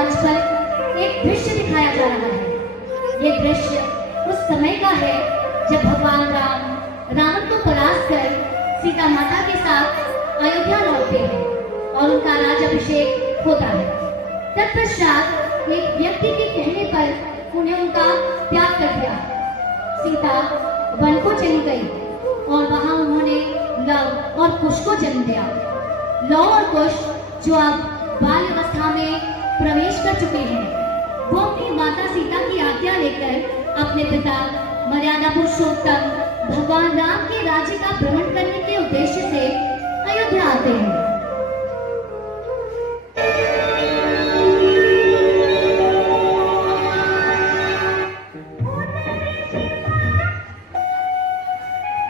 मंच पर एक दृश्य दिखाया जा रहा है। ये दृश्य उस समय का है जब भगवान राम रावण को परास्त कर सीता माता के साथ अयोध्या लौटते हैं और उनका राज्याभिषेक होता है। तत्पश्चात एक व्यक्ति के कहने पर उन्हें उनका त्याग कर दिया। सीता वन को चली गई और वहां उन्होंने लव और कुश को जन्म दिया। लव और कुश जो अब बाल्य अवस्था में प्रवेश कर चुके हैं, वो अपनी माता सीता की आज्ञा लेकर अपने पिता मर्यादा पुरुषोत्तम भगवान राम के राज्य का भ्रमण करने के उद्देश्य से अयोध्या आते हैं।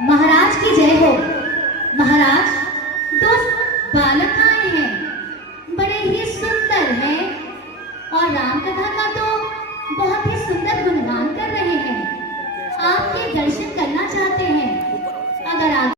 महाराज की जय हो। महाराज, दो बालक आए हैं, बड़े ही सुंदर हैं और राम कथा का तो बहुत ही सुंदर गुणगान कर रहे हैं। आपके दर्शन करना चाहते हैं। अगर आप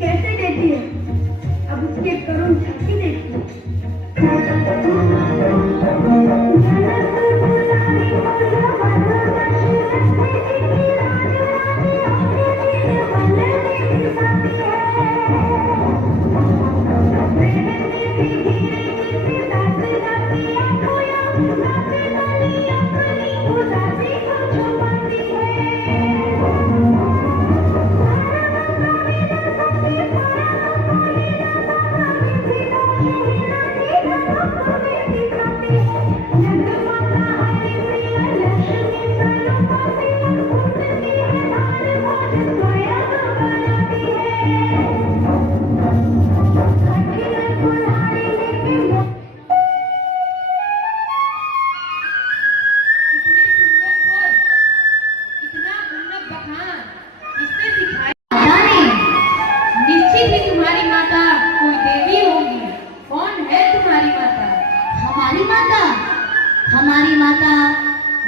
कैसे देती है, अब उसके करुण शक्ति देखिए।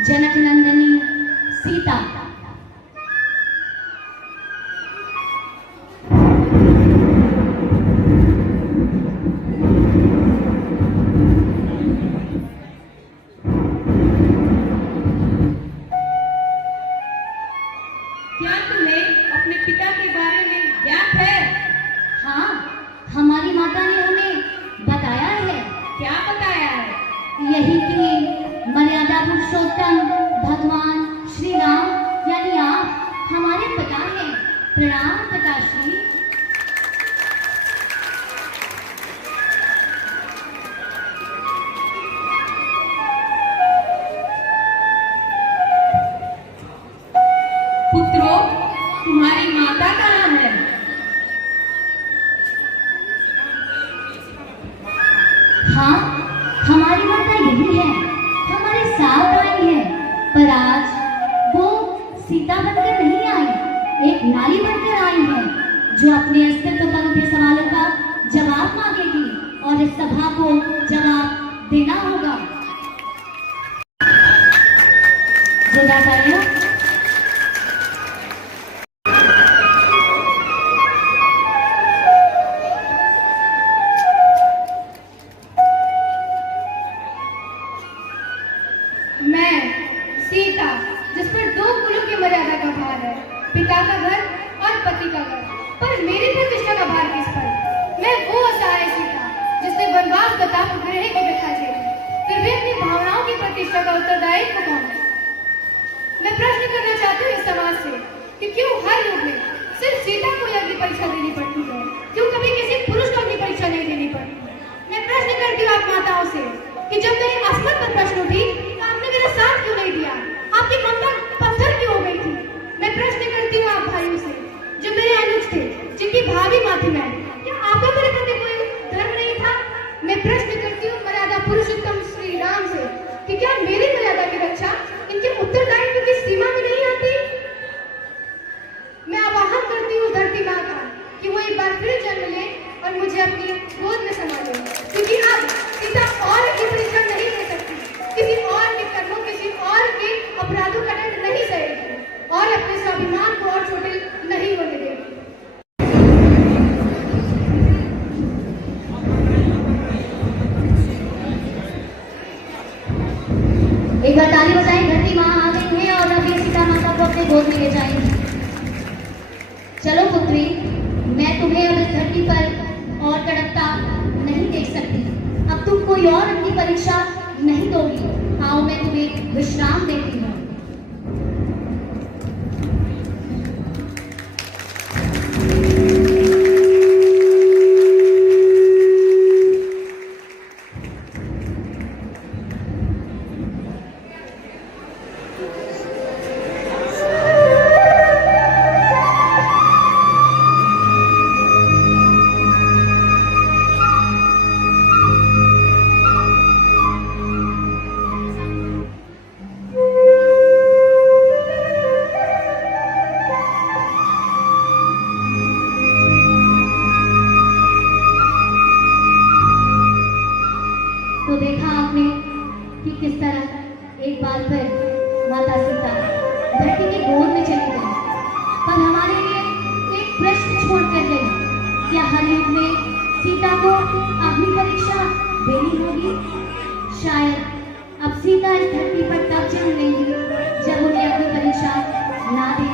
जनक नंदिनी सीता। क्या तुम्हें अपने पिता के बारे में ज्ञात है? हाँ, हमारी माता ने हमें बताया है। क्या बताया है? यही कि मर्यादा पुरुषोत्तम भगवान श्री राम यानी आप हमारे पिता हैं। प्रणाम पिताश्री। पुत्रों, तुम्हारी माता कहाँ है? हाँ, हमारी माता यही है, हमारे साथ आई है। पर आज वो सीता बनकर नहीं आई, एक नारी बनकर आई है जो अपने अस्तित्व पर उठे सवालों का जवाब मांगेगी और इस सभा को जवाब देना होगा। जोरदार मैं सीता, जिस पर दो कुलों की मर्यादा का भार है, पिता का घर और पति का घर, पर मेरी प्रतिष्ठा का भार किस पर? मैं वो असहाय सीता जिसने वनवास का ताप ग्रह को बिठा दिया, फिर भी अपनी भावनाओं की प्रतिष्ठा का उत्तरदायित्व कौन है? मैं प्रश्न करना चाहती हूँ इस समाज से कि क्यों हर युग में सिर्फ सीता को ही अग्नि परीक्षा देनी पड़ती है, क्यों कभी किसी पुरुष को अग्नि परीक्षा नहीं देनी पड़ती? मैं प्रश्न करती हूँ आप माताओं से कि जब मेरी अस्मत पर प्रश्न उठी तो आपने मेरा साथ क्यों नहीं दिया? आपकी ममता पत्थर क्यों हो गई थी? मैं प्रश्न करती हूँ आप भाइयों से जो मेरे अनुज थे, जिनकी भाभी माँ थी मैं, क्या आपका मेरे प्रति कोई धर्म नहीं था? मैं प्रश्न करती हूँ मर्यादा पुरुषोत्तम श्री राम से कि क्या मेरी मर्यादा की रक्षा इनके उत्तरदायित्व की सीमा में नहीं आती? मैं आवाहन करती हूँ धरती माँ का कि वो एक बार फिर जन्म ले और मुझे अपनी गोद में संभाले, क्योंकि अब सीता और की परीक्षा नहीं दे सकती, किसी और के कर्मों, किसी और के अपराधों का दंड नहीं सहेगी और अपने स्वाभिमान को और छोटे नहीं होने देगी। एक बार ताली बजाएं, धरती माँ आ गई है और अब ये सीता माता को अपने गोद में ले जाएंगी। चलो पुत्री, मैं तुम्हें अब इस धरती पर और तड़पता नहीं देख सकती। अब तुम कोई और अपनी परीक्षा नहीं दोगी। आओ मैं तुम्हें विश्राम देती हूँ। तो देखा आपने कि किस तरह एक बार फिर माता सीता धरती की गोद में चली गई, पर हमारे लिए एक प्रश्न छोड़ कर गई। क्या हर युग में सीता को अग्नि परीक्षा देनी होगी? शायद अब सीता इस धरती पर तब जन्म लेंगी जब उन्हें अग्नि परीक्षा ना दी